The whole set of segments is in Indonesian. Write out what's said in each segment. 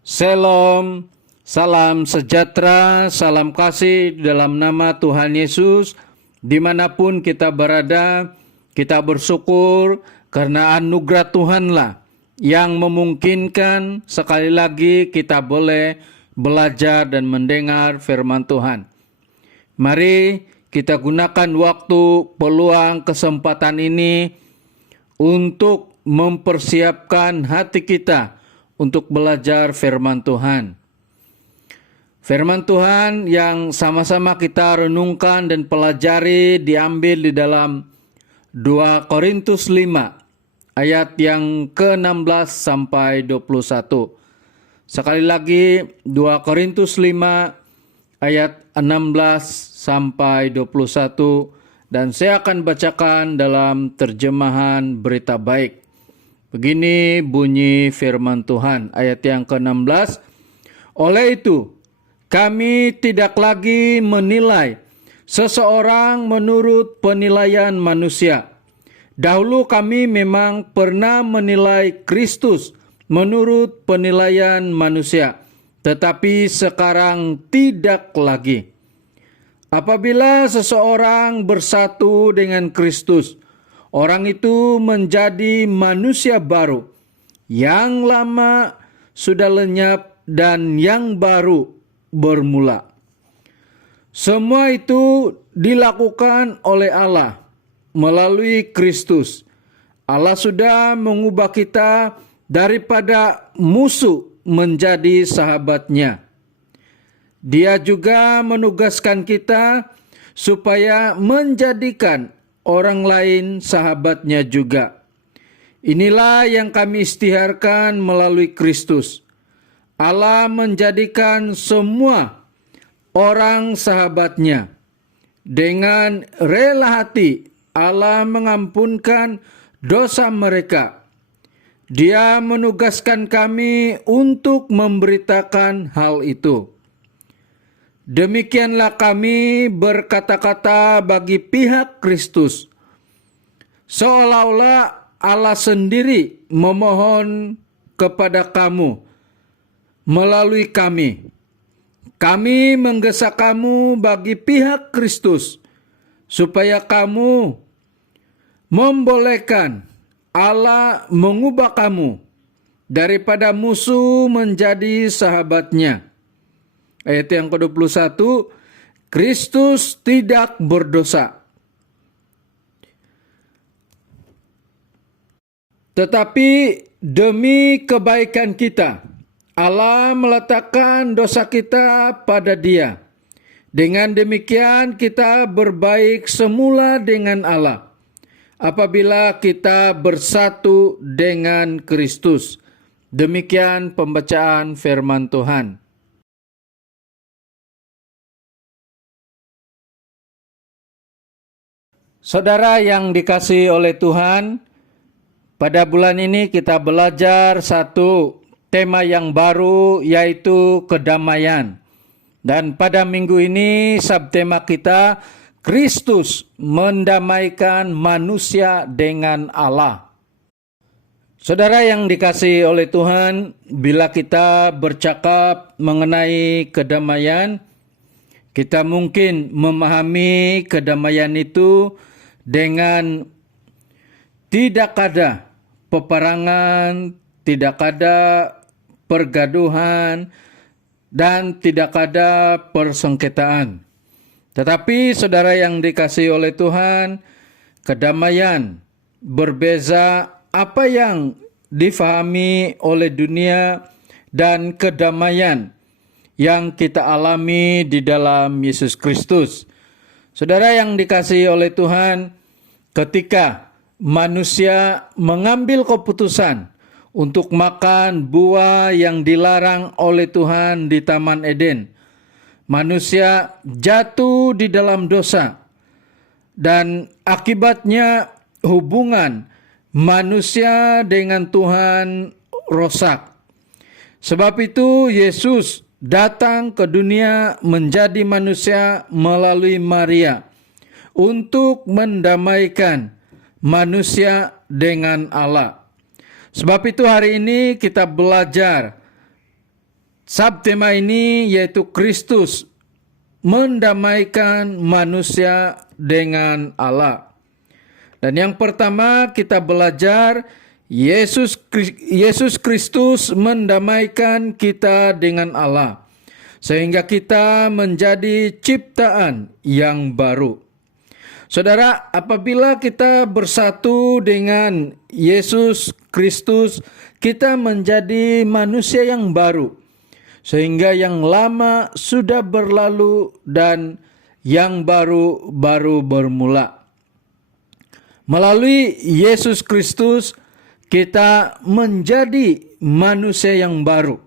Shalom, salam sejahtera, salam kasih dalam nama Tuhan Yesus. Dimanapun kita berada, kita bersyukur karena anugerah Tuhanlah yang memungkinkan sekali lagi kita boleh belajar dan mendengar firman Tuhan. Mari kita gunakan waktu, peluang, kesempatan ini untuk mempersiapkan hati kita untuk belajar firman Tuhan. Firman Tuhan yang sama-sama kita renungkan dan pelajari diambil di dalam 2 Korintus 5 ayat yang ke-16 sampai 21. Sekali lagi 2 Korintus 5 ayat 16 sampai 21 dan saya akan bacakan dalam terjemahan Berita Baik. Begini bunyi firman Tuhan ayat yang ke-16. Oleh itu, kami tidak lagi menilai seseorang menurut penilaian manusia. Dahulu kami memang pernah menilai Kristus menurut penilaian manusia, tetapi sekarang tidak lagi. Apabila seseorang bersatu dengan Kristus, orang itu menjadi manusia baru. Yang lama sudah lenyap dan yang baru bermula. Semua itu dilakukan oleh Allah melalui Kristus. Allah sudah mengubah kita daripada musuh menjadi sahabatnya. Dia juga menugaskan kita supaya menjadikan orang lain sahabatnya juga. Inilah yang kami isytiharkan melalui Kristus. Allah menjadikan semua orang sahabatnya. Dengan rela hati Allah mengampunkan dosa mereka. Dia menugaskan kami untuk memberitakan hal itu. Demikianlah kami berkata-kata bagi pihak Kristus, seolah-olah Allah sendiri memohon kepada kamu melalui kami. Kami menggesa kamu bagi pihak Kristus, supaya kamu membolehkan Allah mengubah kamu daripada musuh menjadi sahabatnya. Ayat yang ke-21, Kristus tidak berdosa. Tetapi demi kebaikan kita, Allah meletakkan dosa kita pada Dia. Dengan demikian kita berbaik semula dengan Allah, apabila kita bersatu dengan Kristus. Demikian pembacaan firman Tuhan. Saudara yang dikasihi oleh Tuhan, pada bulan ini kita belajar satu tema yang baru, yaitu kedamaian. Dan pada minggu ini subtema kita, Kristus mendamaikan manusia dengan Allah. Saudara yang dikasihi oleh Tuhan, bila kita bercakap mengenai kedamaian, kita mungkin memahami kedamaian itu dengan tidak ada peperangan, tidak ada pergaduhan, dan tidak ada persengketaan. Tetapi saudara yang dikasihi oleh Tuhan, kedamaian berbeza apa yang difahami oleh dunia dan kedamaian yang kita alami di dalam Yesus Kristus. Saudara yang dikasihi oleh Tuhan, ketika manusia mengambil keputusan untuk makan buah yang dilarang oleh Tuhan di Taman Eden, manusia jatuh di dalam dosa dan akibatnya hubungan manusia dengan Tuhan rusak. Sebab itu Yesus datang ke dunia menjadi manusia melalui Maria untuk mendamaikan manusia dengan Allah. Sebab itu hari ini kita belajar Subtema ini yaitu Kristus mendamaikan manusia dengan Allah. Dan yang pertama kita belajar Yesus Kristus mendamaikan kita dengan Allah, sehingga kita menjadi ciptaan yang baru. Saudara, apabila kita bersatu dengan Yesus Kristus, kita menjadi manusia yang baru, sehingga yang lama sudah berlalu dan yang baru bermula. Melalui Yesus Kristus, kita menjadi manusia yang baru.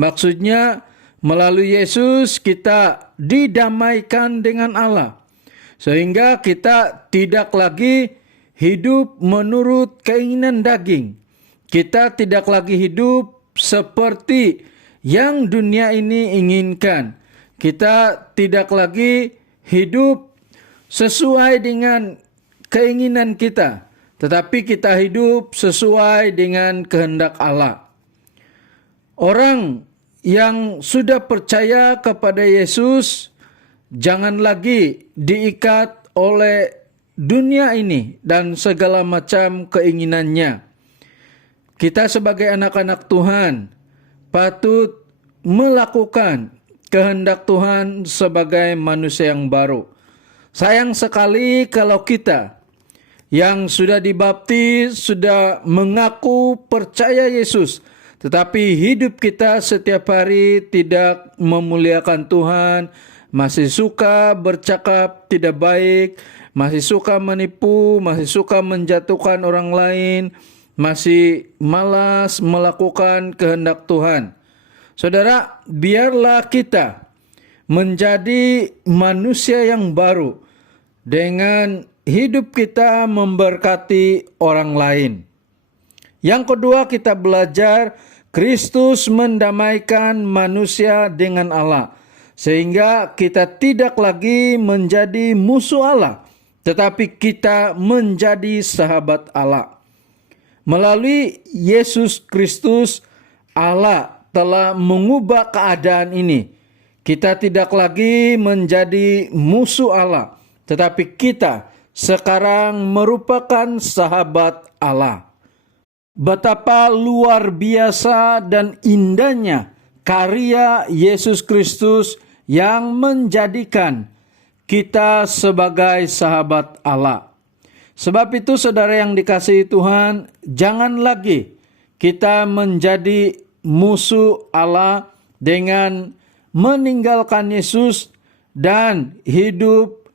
Maksudnya, melalui Yesus kita didamaikan dengan Allah, sehingga kita tidak lagi hidup menurut keinginan daging. Kita tidak lagi hidup seperti yang dunia ini inginkan. Kita tidak lagi hidup sesuai dengan keinginan kita, tetapi kita hidup sesuai dengan kehendak Allah. Orang yang sudah percaya kepada Yesus jangan lagi diikat oleh dunia ini dan segala macam keinginannya. Kita sebagai anak-anak Tuhan patut melakukan kehendak Tuhan sebagai manusia yang baru. Sayang sekali kalau kita yang sudah dibaptis, sudah mengaku percaya Yesus, tetapi hidup kita setiap hari tidak memuliakan Tuhan, masih suka bercakap tidak baik, masih suka menipu, masih suka menjatuhkan orang lain, masih malas melakukan kehendak Tuhan. Saudara, biarlah kita menjadi manusia yang baru dengan hidup kita memberkati orang lain. Yang kedua, kita belajar Kristus mendamaikan manusia dengan Allah, sehingga kita tidak lagi menjadi musuh Allah, tetapi kita menjadi sahabat Allah. Melalui Yesus Kristus, Allah telah mengubah keadaan ini. Kita tidak lagi menjadi musuh Allah, tetapi kita sekarang merupakan sahabat Allah. Betapa luar biasa dan indahnya karya Yesus Kristus yang menjadikan kita sebagai sahabat Allah. Sebab itu saudara yang dikasihi Tuhan, jangan lagi kita menjadi musuh Allah dengan meninggalkan Yesus dan hidup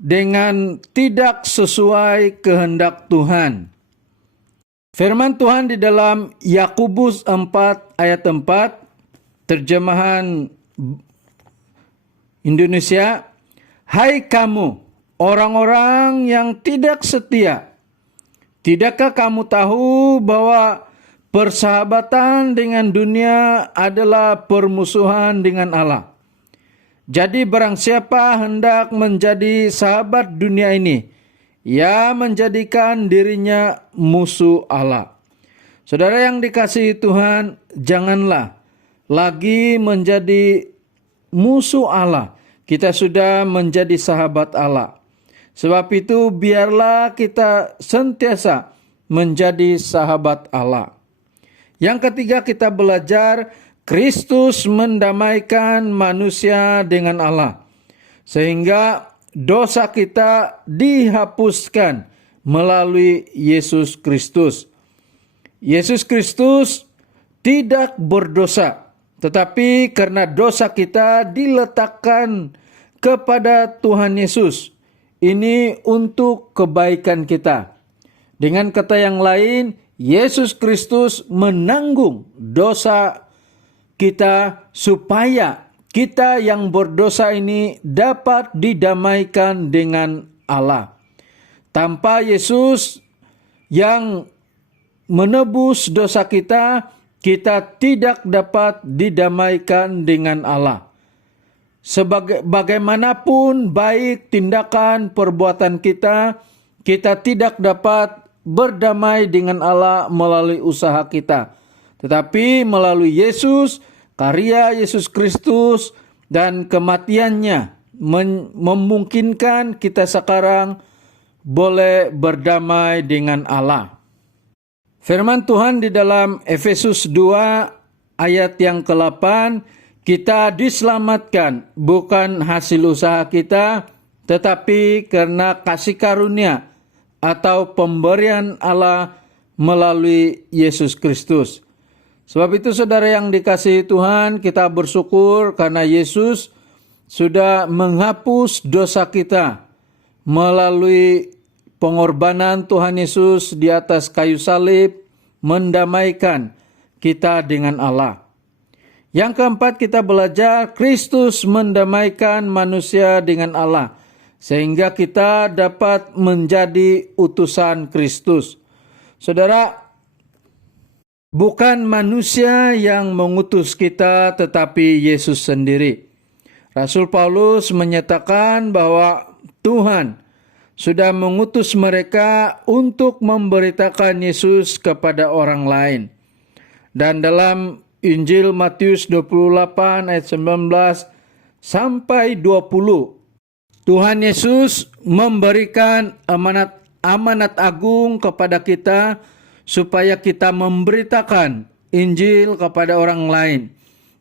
dengan tidak sesuai kehendak Tuhan. Firman Tuhan di dalam Yakobus 4 ayat 4, terjemahan Indonesia, "Hai kamu orang-orang yang tidak setia, tidakkah kamu tahu bahwa persahabatan dengan dunia adalah permusuhan dengan Allah? Jadi barang siapa hendak menjadi sahabat dunia ini, ia menjadikan dirinya musuh Allah." Saudara yang dikasihi Tuhan, janganlah lagi menjadi musuh Allah. Kita sudah menjadi sahabat Allah. Sebab itu biarlah kita sentiasa menjadi sahabat Allah. Yang ketiga, kita belajar Kristus mendamaikan manusia dengan Allah, sehingga dosa kita dihapuskan melalui Yesus Kristus. Yesus Kristus tidak berdosa, tetapi karena dosa kita diletakkan kepada Tuhan Yesus. Ini untuk kebaikan kita. Dengan kata yang lain, Yesus Kristus menanggung dosa kita supaya kita yang berdosa ini dapat didamaikan dengan Allah. Tanpa Yesus yang menebus dosa kita, kita tidak dapat didamaikan dengan Allah. Bagaimanapun baik tindakan perbuatan kita, kita tidak dapat berdamai dengan Allah melalui usaha kita. Tetapi melalui Yesus, Karya Yesus Kristus dan kematiannya memungkinkan kita sekarang boleh berdamai dengan Allah. Firman Tuhan di dalam Efesus 2 ayat yang ke-8, kita diselamatkan bukan hasil usaha kita, tetapi karena kasih karunia atau pemberian Allah melalui Yesus Kristus. Sebab itu saudara yang dikasihi Tuhan, kita bersyukur karena Yesus sudah menghapus dosa kita melalui pengorbanan Tuhan Yesus di atas kayu salib, mendamaikan kita dengan Allah. Yang keempat, kita belajar Kristus mendamaikan manusia dengan Allah, sehingga kita dapat menjadi utusan Kristus. Saudara, bukan manusia yang mengutus kita, tetapi Yesus sendiri. Rasul Paulus menyatakan bahwa Tuhan sudah mengutus mereka untuk memberitakan Yesus kepada orang lain. Dan dalam Injil Matius 28 ayat 19 sampai 20, Tuhan Yesus memberikan amanat agung kepada kita supaya kita memberitakan Injil kepada orang lain.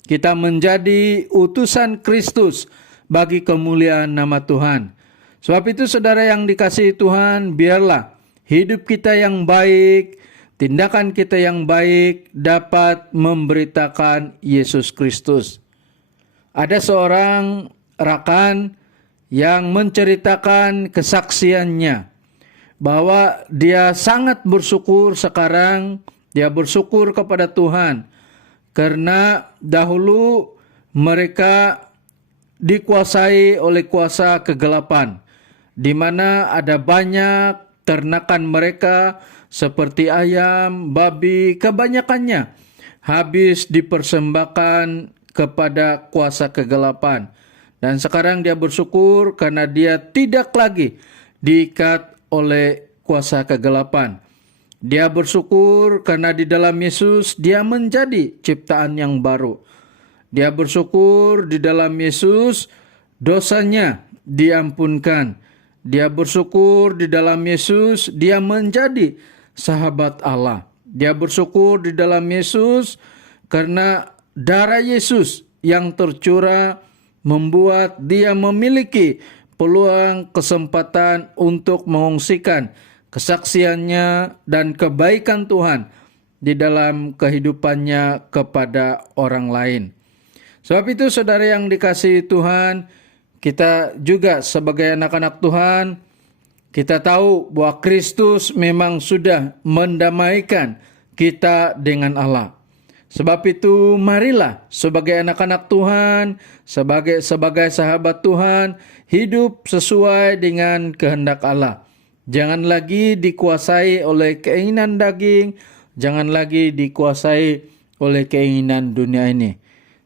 Kita menjadi utusan Kristus bagi kemuliaan nama Tuhan. Sebab itu saudara yang dikasihi Tuhan, biarlah hidup kita yang baik, tindakan kita yang baik dapat memberitakan Yesus Kristus. Ada seorang rakan yang menceritakan kesaksiannya bahwa dia sangat bersyukur sekarang, dia bersyukur kepada Tuhan karena dahulu mereka dikuasai oleh kuasa kegelapan, di mana ada banyak ternakan mereka seperti ayam, babi, kebanyakannya habis dipersembahkan kepada kuasa kegelapan. Dan sekarang dia bersyukur karena dia tidak lagi diikat oleh kuasa kegelapan. Dia bersyukur karena di dalam Yesus dia menjadi ciptaan yang baru. Dia bersyukur di dalam Yesus dosanya diampunkan. Dia bersyukur di dalam Yesus dia menjadi sahabat Allah. Dia bersyukur di dalam Yesus karena darah Yesus yang tercurah membuat dia memiliki peluang kesempatan untuk mengungsikan kesaksiannya dan kebaikan Tuhan di dalam kehidupannya kepada orang lain. Sebab itu saudara yang dikasihi Tuhan, kita juga sebagai anak-anak Tuhan, kita tahu bahwa Kristus memang sudah mendamaikan kita dengan Allah. Sebab itu marilah sebagai anak-anak Tuhan, sebagai sahabat Tuhan, hidup sesuai dengan kehendak Allah. Jangan lagi dikuasai oleh keinginan daging, jangan lagi dikuasai oleh keinginan dunia ini.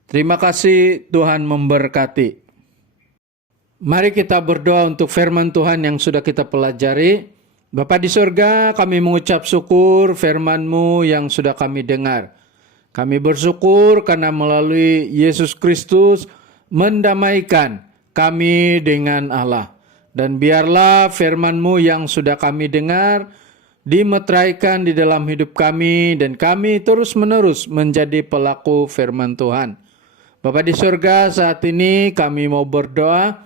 Terima kasih, Tuhan memberkati. Mari kita berdoa untuk firman Tuhan yang sudah kita pelajari. Bapa di surga, kami mengucap syukur firman-Mu yang sudah kami dengar. Kami bersyukur karena melalui Yesus Kristus mendamaikan kami dengan Allah. Dan biarlah firman-Mu yang sudah kami dengar dimeteraikan di dalam hidup kami dan kami terus-menerus menjadi pelaku firman Tuhan. Bapa di surga, saat ini kami mau berdoa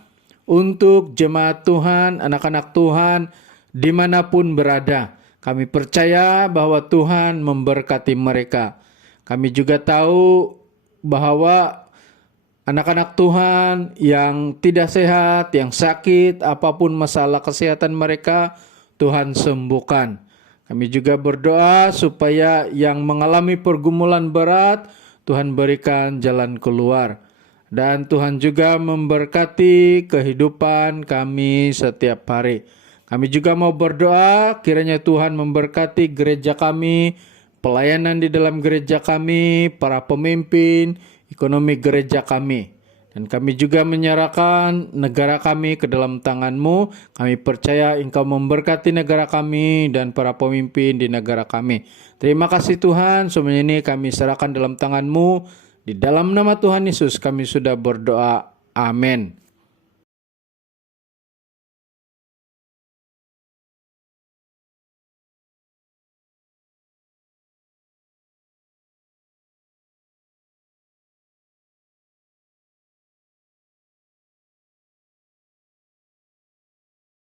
untuk jemaat Tuhan, anak-anak Tuhan dimanapun berada. Kami percaya bahwa Tuhan memberkati mereka. Kami juga tahu bahwa anak-anak Tuhan yang tidak sehat, yang sakit, apapun masalah kesehatan mereka, Tuhan sembuhkan. Kami juga berdoa supaya yang mengalami pergumulan berat, Tuhan berikan jalan keluar. Dan Tuhan juga memberkati kehidupan kami setiap hari. Kami juga mau berdoa, kiranya Tuhan memberkati gereja kami, pelayanan di dalam gereja kami, para pemimpin, ekonomi gereja kami. Dan kami juga menyerahkan negara kami ke dalam tangan-Mu. Kami percaya Engkau memberkati negara kami dan para pemimpin di negara kami. Terima kasih Tuhan, semuanya ini kami serahkan dalam tangan-Mu. Di dalam nama Tuhan Yesus kami sudah berdoa. Amin.